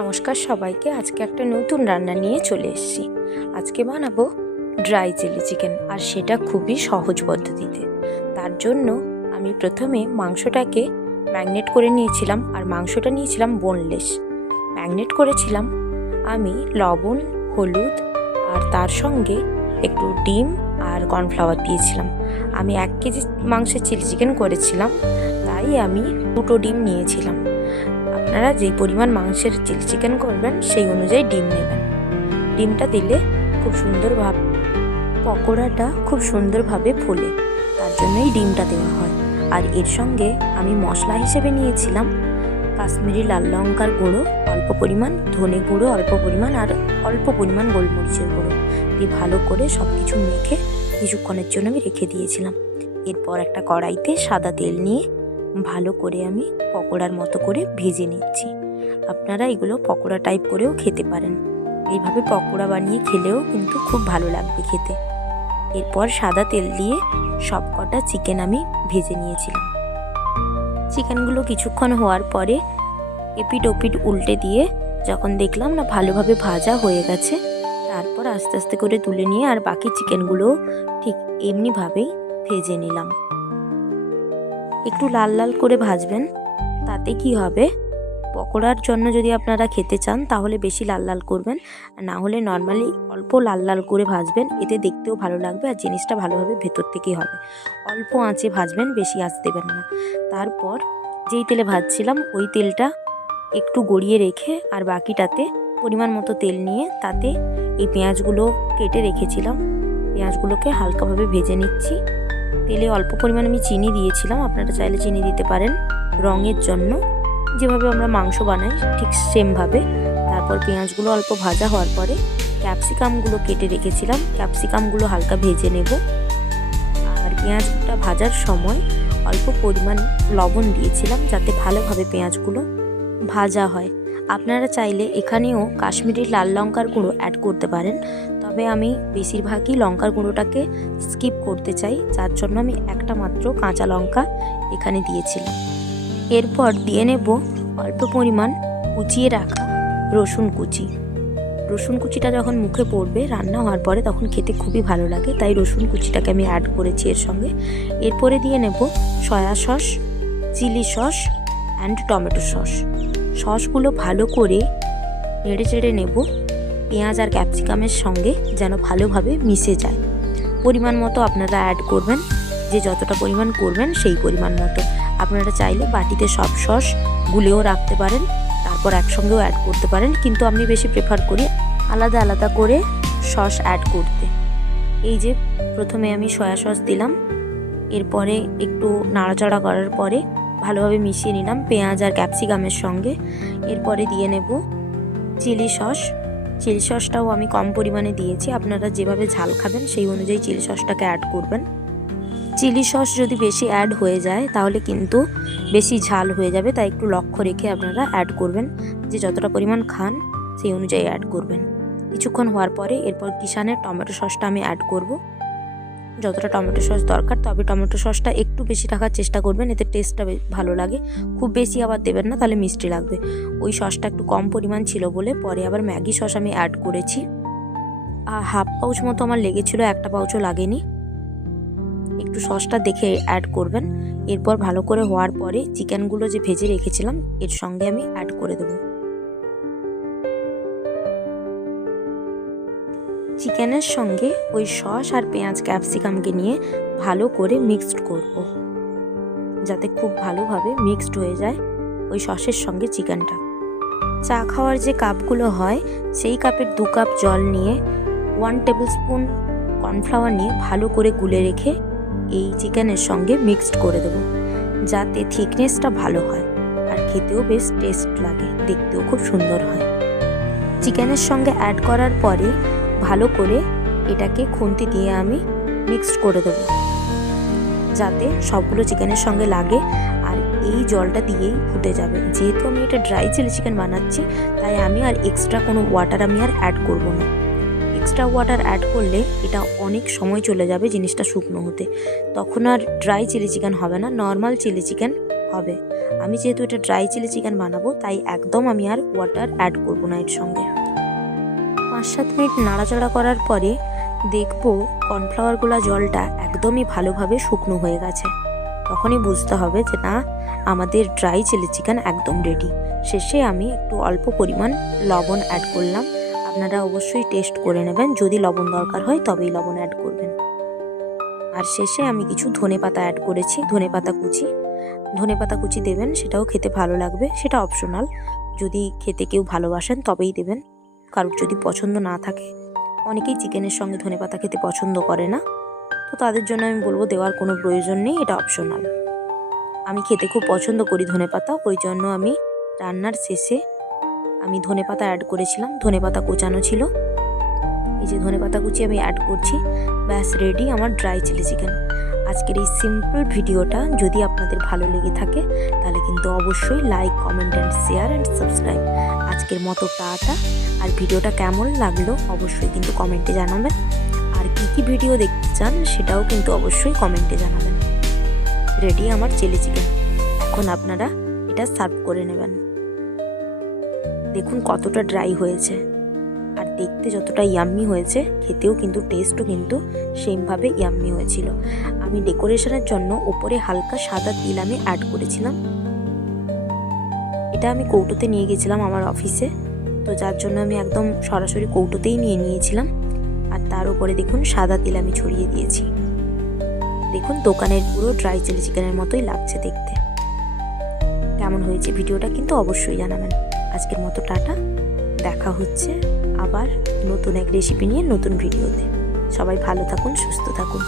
নমস্কার সবাইকে। আজকে একটা নতুন রান্না নিয়ে চলে এসেছি। আজকে বানাবো ড্রাই চিলি চিকেন আর সেটা খুবই সহজ পদ্ধতিতে। তার জন্য আমি প্রথমে মাংসটাকে ম্যাগনেট করে নিয়েছিলাম, আর মাংসটা নিয়েছিলাম বোনলেস ম্যাগনেট করেছিলাম আমি লবণ, হলুদ, আর তার সঙ্গে একটু ডিম আর কর্নফ্লাওয়ার দিয়েছিলাম। আমি এক কেজি মাংসের চিলি চিকেন করেছিলাম, তাই আমি দুটো ডিম নিয়েছিলাম। আপনারা যেই পরিমাণ মাংসের চিলি চিকেন করবেন, সেই অনুযায়ী ডিম নেবেন। ডিমটা দিলে খুব সুন্দরভাবে, পকোড়াটা খুব সুন্দরভাবে ফোলে। তার জন্যই ডিমটা দেওয়া হয়। আর এর সঙ্গে আমি মশলা হিসেবে নিয়েছিলাম কাশ্মীরি লাল লঙ্কার গুঁড়ো, অল্প পরিমাণ ধনে গুঁড়ো, অল্প পরিমাণ আর অল্প পরিমাণ গোলমরিচের গুঁড়ো। দিয়ে ভালো করে সব কিছু মেখে কিছুক্ষণের জন্য আমি রেখে দিয়েছিলাম। এরপর একটা কড়াইতে সাদা তেল নিয়ে ভালো করে আমি পকোড়ার মতো করে ভেজে নিচ্ছি। আপনারা এগুলো পকোড়া টাইপ করেও খেতে পারেন। এইভাবে পকোড়া বানিয়ে খেলেও কিন্তু খুব ভালো লাগবে খেতে। এরপর সাদা তেল দিয়ে সব কটা চিকেন আমি ভেজে নিয়েছিলাম। চিকেনগুলো কিছুক্ষণ হওয়ার পরে এপিট ওপিট উল্টে দিয়ে যখন দেখলাম না ভালোভাবে ভাজা হয়ে গেছে, তারপর আস্তে আস্তে করে তুলে নিয়ে আর বাকি চিকেনগুলো ঠিক এমনিভাবেই ভেজে নিলাম। একটু লাল লাল করে ভাজবেন, তাতে কি হবে? পকোড়ার জন্য যদি আপনারা খেতে চান, তাহলে বেশি লাল লাল করবেন না হলে নর্মালি অল্প লাল লাল করে ভাজবেন, এতে দেখতেও ভালো লাগবে আর জিনিসটা ভালোভাবে ভেতর থেকেই হবে। অল্প আঁচে ভাজবেন, বেশি আঁচ দেবেন না। তারপর যেই তেলে ভাজছিলাম, ওই তেলটা একটু গড়িয়ে রেখে আর বাকিটাতে পরিমাণ মতো তেল নিয়ে তাতে এই পেঁয়াজগুলো কেটে রেখেছিলাম। পেঁয়াজগুলোকে হালকাভাবে ভেজে নিচ্ছি। তেলে অল্প পরিমাণ আমি চিনি দিয়েছিলাম, আপনারা চাইলে চিনি দিতে পারেন রঙের জন্য। যেভাবে আমরা মাংস বানাই, ঠিক সেমভাবে। তারপর পেঁয়াজগুলো অল্প ভাজা হওয়ার পরে ক্যাপসিকামগুলো কেটে রেখেছিলাম। ক্যাপসিকামগুলো হালকা ভেজে নেব। আর পেঁয়াজটা ভাজার সময় অল্প পরিমাণ লবণ দিয়েছিলাম, যাতে ভালোভাবে পেঁয়াজগুলো ভাজা হয়। আপনারা চাইলে এখানেও কাশ্মীরি লাল লঙ্কার গুঁড়ো অ্যাড করতে পারেন। তবে আমি বেশিরভাগই লঙ্কার গুঁড়োটাকে স্কিপ করতে চাই, যার জন্য আমি একটা মাত্র কাঁচা লঙ্কা এখানে দিয়েছিলাম। এরপর দিয়ে নেব অল্প পরিমাণ কুচিয়ে রাখা রসুন কুচি। রসুন কুচিটা যখন মুখে পড়বে, রান্না হওয়ার পরে তখন খেতে খুবই ভালো লাগে, তাই রসুন কুচিটাকে আমি অ্যাড করেছি এর সঙ্গে। এরপরে দিয়ে নেব soya sauce chilli sauce and tomato sauce সসগুলো ভালো করে নেড়ে চেড়ে নেব। পেঁয়াজ আর ক্যাপসিকামের সঙ্গে যেন ভালোভাবে মিশে যায়। পরিমাণ মতো আপনারা অ্যাড করবেন, যে যতটা পরিমাণ করবেন সেই পরিমাণ মতো। আপনারা চাইলে বাটিতে সব সস গুলেও রাখতে পারেন, তারপর একসঙ্গেও অ্যাড করতে পারেন, কিন্তু আমি বেশি প্রেফার করি আলাদা আলাদা করে সস অ্যাড করতে। এই যে প্রথমে আমি সয়া সস দিলাম, এরপরে একটু নাড়াচাড়া করার পরে ভালোভাবে মিশিয়ে নিলাম পেঁয়াজ আর ক্যাপসিকামের সঙ্গে। এরপরে দিয়ে নেব চিলি সস। চিলি সসটাও আমি কম পরিমাণে দিয়েছি। আপনারা যেভাবে ঝাল খাবেন, সেই অনুযায়ী চিলি সসটাকে অ্যাড করবেন। চিলি সস যদি বেশি অ্যাড হয়ে যায়, তাহলে কিন্তু বেশি ঝাল হয়ে যাবে। তাই একটু লক্ষ্য রেখে আপনারা অ্যাড করবেন। যে যতটা পরিমাণ খান, সেই অনুযায়ী অ্যাড করবেন। কিছুক্ষণ হওয়ার পরে এরপর কিষানের টমেটো সসটা আমি অ্যাড করব। যতটা টমেটো সস দরকার তবে টমেটো সসটা একটু বেশি রাখার চেষ্টা করবেন, এতে টেস্টটা ভালো লাগে। খুব বেশি আবার দেবেন না, তাহলে মিষ্টি লাগবে। ওই সসটা একটু কম পরিমাণ ছিল বলে পরে আবার ম্যাগি সস আমি অ্যাড করেছি। আর হাফ পাউচ মতো আমার লেগেছিল, একটা পাউচও লাগেনি। একটু সসটা দেখে অ্যাড করবেন। এরপর ভালো করে হওয়ার পরে চিকেনগুলো যে ভেজে রেখেছিলাম, এর সঙ্গে আমি অ্যাড করে দেবো। চিকেনের সঙ্গে ওই সস আর পেঁয়াজ ক্যাপসিকামকে নিয়ে ভালো করে মিক্সড করব। যাতে খুব ভালোভাবে মিক্সড হয়ে যায় ওই সসের সঙ্গে চিকেনটা। চা খাওয়ার যে কাপগুলো হয়, সেই কাপের দু কাপ জল নিয়ে ওয়ান টেবিল স্পুন কর্নফ্লাওয়ার নিয়ে ভালো করে গুলে রেখে এই চিকেনের সঙ্গে মিক্সড করে দেবো, যাতে থিকনেসটা ভালো হয় আর খেতেও বেশ টেস্ট লাগে, দেখতেও খুব সুন্দর হয়। চিকেনের সঙ্গে অ্যাড করার পরে ভালো করে এটাকে খুন্তি দিয়ে আমি মিক্সড করে দেবো। যাতে সবগুলো চিকেনের সঙ্গে লাগে। আর এই জলটা দিয়েই ফুটে যাবে। যেহেতু আমি এটা ড্রাই চিলি চিকেন বানাচ্ছি, তাই আমি আর এক্সট্রা কোনো ওয়াটার আমি আর অ্যাড করব না। এক্সট্রা ওয়াটার অ্যাড করলে এটা অনেক সময় চলে যাবে জিনিসটা শুকনো হতে। তখন আর ড্রাই চিলি চিকেন হবে না নর্মাল চিলি চিকেন হবে। আমি যেহেতু এটা ড্রাই চিলি চিকেন বানাবো, তাই একদম আমি আর ওয়াটার অ্যাড করব না এর সঙ্গে। পাঁচ সাত মিনিট নাড়াচাড়া করার পরে দেখব কর্নফ্লাওয়ারগুলা জলটা একদমই ভালোভাবে শুকনো হয়ে গেছে। তখনই বুঝতে হবে যে না, আমাদের ড্রাই চিলি চিকেন একদম রেডি শেষে আমি একটু অল্প পরিমাণ লবণ অ্যাড করলাম। আপনারা অবশ্যই টেস্ট করে নেবেন। যদি লবণ দরকার হয়, তবেই লবণ অ্যাড করবেন। আর শেষে আমি কিছু ধনে পাতা অ্যাড করেছি। ধনে পাতা কুচি। ধনে পাতা কুচি দেবেন, সেটাও খেতে ভালো লাগবে। সেটা অপশনাল যদি খেতে কেউ ভালোবাসেন, তবেই দেবেন। কারোর যদি পছন্দ না থাকে, অনেকেই চিকেনের সঙ্গে ধনে পাতা খেতে পছন্দ করে না। তো তাদের জন্য আমি বলব, দেওয়ার কোনো প্রয়োজন নেই, এটা অপশনাল আমি খেতে খুব পছন্দ করি ধনে পাতা, ওই জন্য আমি রান্নার শেষে আমি ধনে পাতা অ্যাড করেছিলাম। ধনে পাতা কোচানো ছিল। এই যে ধনে পাতা কুচি আমি অ্যাড করছি, ব্যাস রেডি আমার ড্রাই চিলি চিকেন আজকের এই সিম্পল ভিডিওটা যদি আপনাদের ভালো লেগে থাকে, তাহলে কিন্তু অবশ্যই like comment and share and subscribe আজকের মতো টাটা। আর ভিডিওটা কেমন লাগল অবশ্যই কিন্তু কমেন্টে জানাবেন। আর কী কী ভিডিও দেখতে চান সেটাও কিন্তু অবশ্যই কমেন্টে জানাবেন। রেডি আমার চিলি চিকেন। এখন আপনারা এটা সার্ভ করে নেবেন। দেখুন কতটা ড্রাই হয়েছে। আর দেখতে যতটা ইয়াম্মি হয়েছে, খেতেও কিন্তু, টেস্টও কিন্তু সেমভাবে ইয়াম্মি হয়েছিল। আমি ডেকোরেশনের জন্য ওপরে হালকা সাদা তিল আমি অ্যাড করেছিলাম। এটা আমি কৌটোতে নিয়ে গেছিলাম আমার অফিসে। তো যার জন্য আমি একদম সরাসরি কৌটোতেই নিয়ে নিয়েছিলাম। আর তার উপরে দেখুন সাদা তিল আমি ছড়িয়ে দিয়েছি। দেখুন দোকানের পুরো ড্রাই চিলি চিকেনের মতোই লাগছে দেখতে। কেমন হয়েছে ভিডিওটা কিন্তু অবশ্যই জানাবেন। আজকের মতো টাটা। দেখা হচ্ছে আবার নতুন এক রেসিপি নিয়ে নতুন ভিডিওতে। সবাই ভালো থাকুন, সুস্থ থাকুন।